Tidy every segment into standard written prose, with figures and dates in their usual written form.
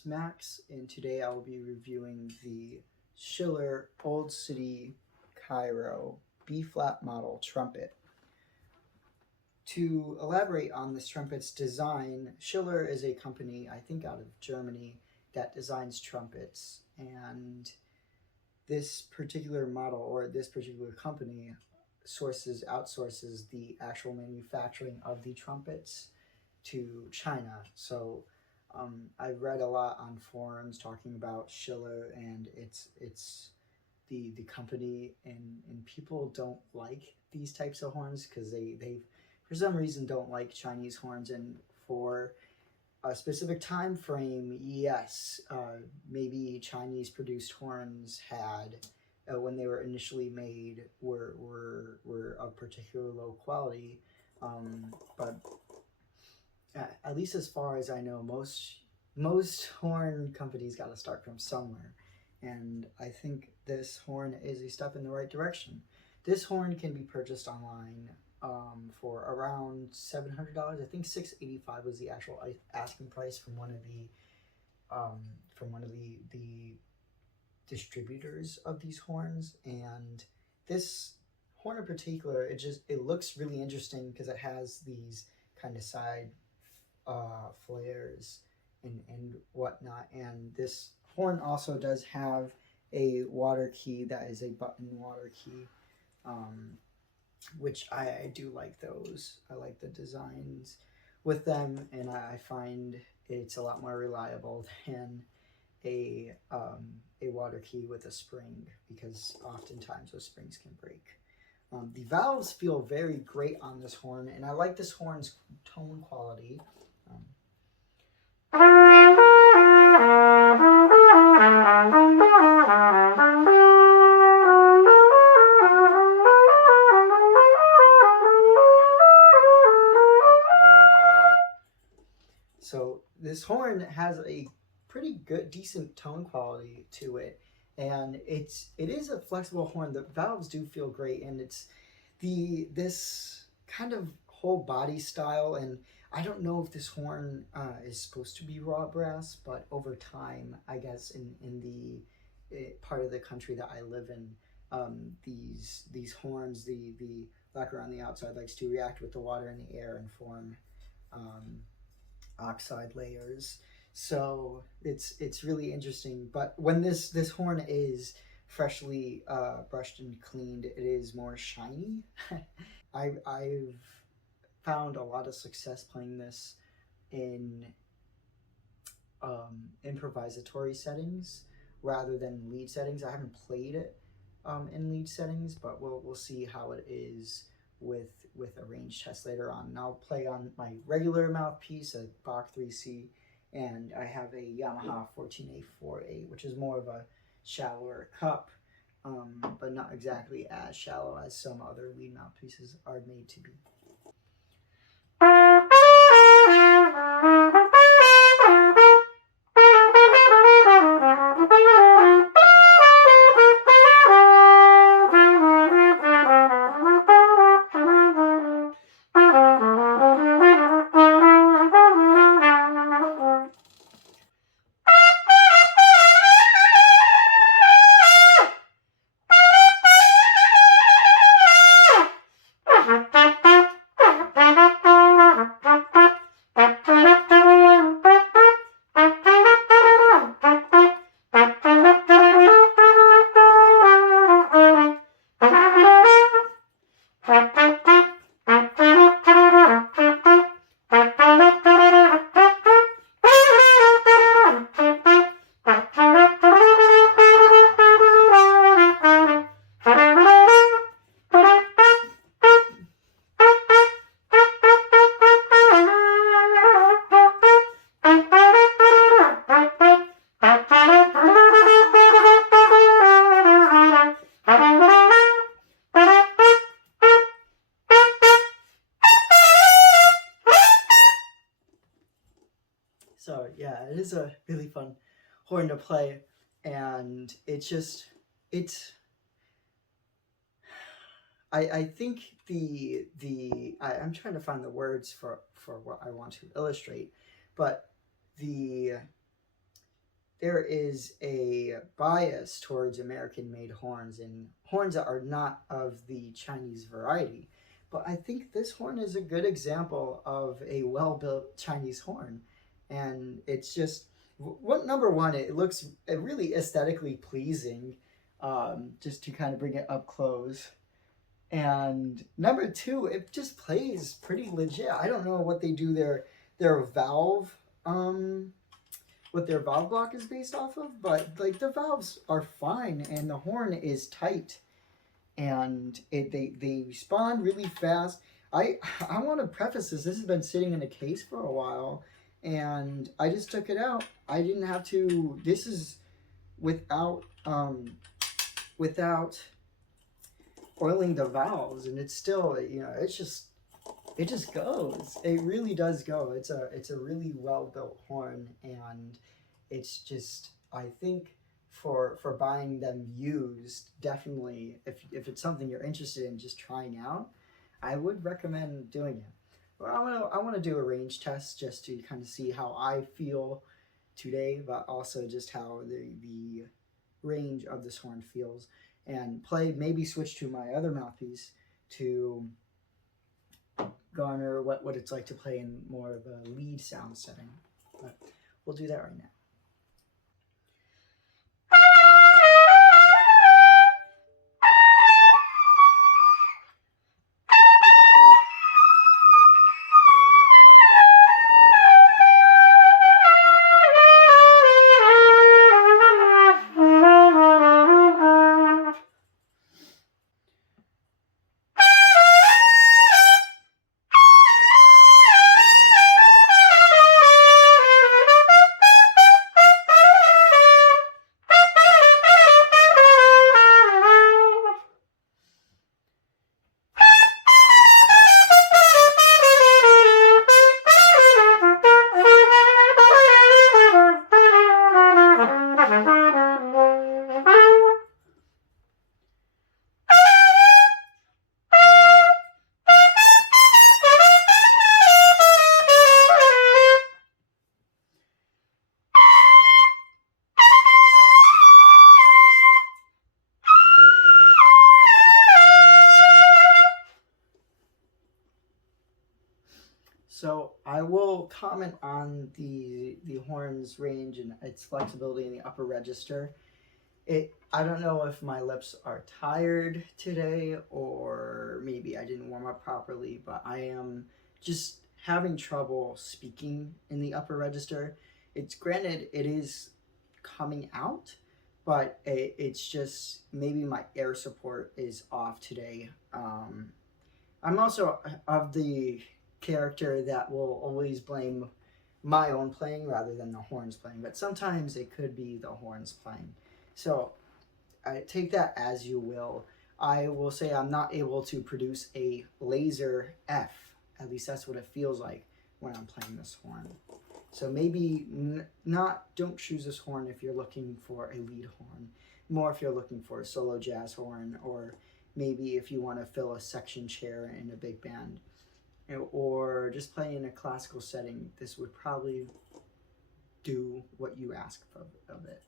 name's Max, and today I will be reviewing the Schiller Old City Cairo B-flat model trumpet. To elaborate on this trumpet's design, Schiller is a company, I think out of Germany, that designs trumpets, and this particular model or this particular company outsources the actual manufacturing of the trumpets to China. So I've read a lot on forums talking about Schiller and it's the company, and people don't like these types of horns because they for some reason don't like Chinese horns, and for a specific time frame, yes, maybe Chinese produced horns had when they were initially made were of particular low quality, but at least as far as I know, most horn companies got to start from somewhere, and I think this horn is a step in the right direction. This horn can be purchased online for around $700. I think $685 was the actual asking price from one of the distributors of these horns. And this horn in particular, it looks really interesting because it has these kind of side flares and whatnot. And this horn also does have a water key that is a button water key, which I do like those. I like the designs with them, and I find it's a lot more reliable than a water key with a spring, because oftentimes those springs can break. The valves feel very great on this horn, and I like this horn's tone quality. So this horn has a pretty good, decent tone quality to it, and it is a flexible horn. The valves do feel great, and it's this kind of whole body style. And I don't know if this horn is supposed to be raw brass, but over time, I guess in the part of the country that I live in, these horns, the lacquer on the outside likes to react with the water in the air and form oxide layers. So it's really interesting. But when this horn is freshly brushed and cleaned, it is more shiny. I've found a lot of success playing this in improvisatory settings rather than lead settings. I haven't played it in lead settings, but we'll see how it is with a range test later on. And I'll play on my regular mouthpiece, a Bach 3C, and I have a Yamaha 14A4A, which is more of a shallower cup, but not exactly as shallow as some other lead mouthpieces are made to be. So yeah, it is a really fun horn to play, and I think I'm trying to find the words for what I want to illustrate, but the there is a bias towards American-made horns and horns that are not of the Chinese variety. But I think this horn is a good example of a well-built Chinese horn. And it's just, what number one, it looks really aesthetically pleasing, just to kind of bring it up close. And number two, it just plays pretty legit. I don't know what they do their valve, what their valve block is based off of, but like the valves are fine and the horn is tight and they respond really fast. I want to preface this. This has been sitting in a case for a while and I just took it out. I didn't have to. This is without without oiling the valves, and it's still, it just goes. It really does go. It's a really well built horn, and it's just, I think for buying them used, definitely if it's something you're interested in just trying out, I would recommend doing it. Well, I want to do a range test just to kind of see how I feel today, but also just how the range of this horn feels, and maybe switch to my other mouthpiece to garner what it's like to play in more of a lead sound setting. But we'll do that right now. So I will comment on the horn's range and its flexibility in the upper register. I don't know if my lips are tired today or maybe I didn't warm up properly, but I am just having trouble speaking in the upper register. It's granted it is coming out, but it's just maybe my air support is off today. I'm also of the character that will always blame my own playing rather than the horns playing, but sometimes it could be the horns playing. So take that as you will. I will say I'm not able to produce a laser F. At least that's what it feels like when I'm playing this horn. So maybe don't choose this horn if you're looking for a lead horn. More if you're looking for a solo jazz horn, or maybe if you want to fill a section chair in a big band, or just play in a classical setting. This would probably do what you ask of it.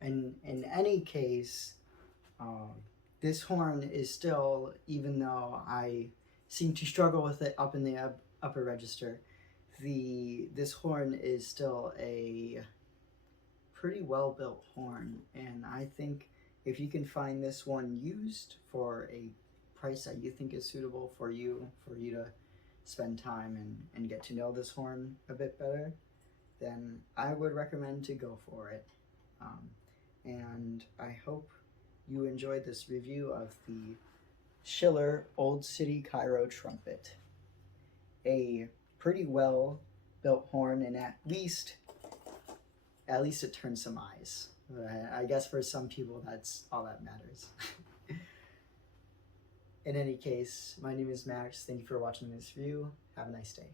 And in any case, this horn is still, even though I seem to struggle with it up in the upper register, this horn is still a pretty well built horn, and I think if you can find this one used for a price that you think is suitable for you to spend time and get to know this horn a bit better, then I would recommend to go for it. And I hope you enjoyed this review of the Schiller Old City Cairo Trumpet. A pretty well built horn, and at least it turns some eyes. I guess for some people that's all that matters. In any case, my name is Max. Thank you for watching this review. Have a nice day.